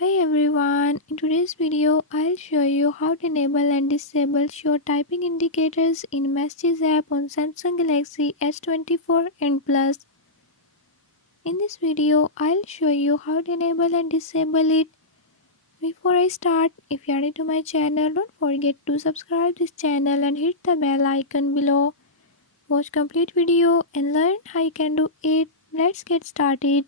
Hi everyone, in today's video I'll show you how to enable and disable show typing indicators in Messages app on Samsung Galaxy S24 and Plus. In this video I'll show you how to enable and disable it. Before I start, if you are new to my channel, don't forget to subscribe this channel and hit the bell icon below. Watch complete video and learn how you can do it. Let's get started.